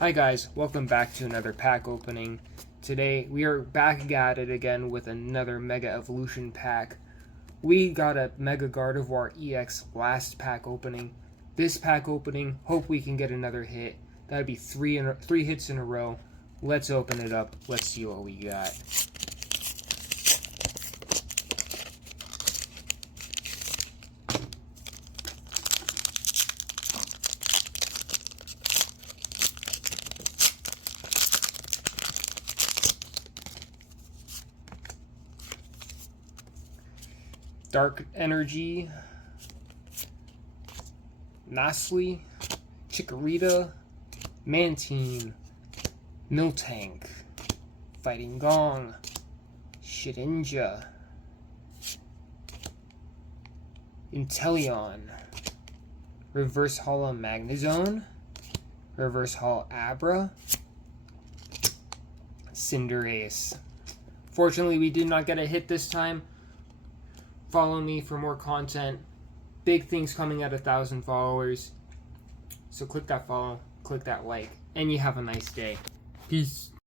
Hi guys, welcome back to another pack opening. Today we are back at it again with another Mega Evolution pack. We got a Mega Gardevoir EX last pack opening. This pack opening, hope we can get another hit. That'd be three hits in a row. Let's open it up. Let's see what we got. Dark Energy, Nastly, Chikorita, Mantine, Miltank, Fighting Gong, Shedinja, Inteleon, Reverse Holo Magnezone, Reverse Holo Abra, Cinderace. Fortunately, we did not get a hit this time. Follow me for more content. Big things coming at 1,000 followers. So click that follow, click that like, and you have a nice day. Peace.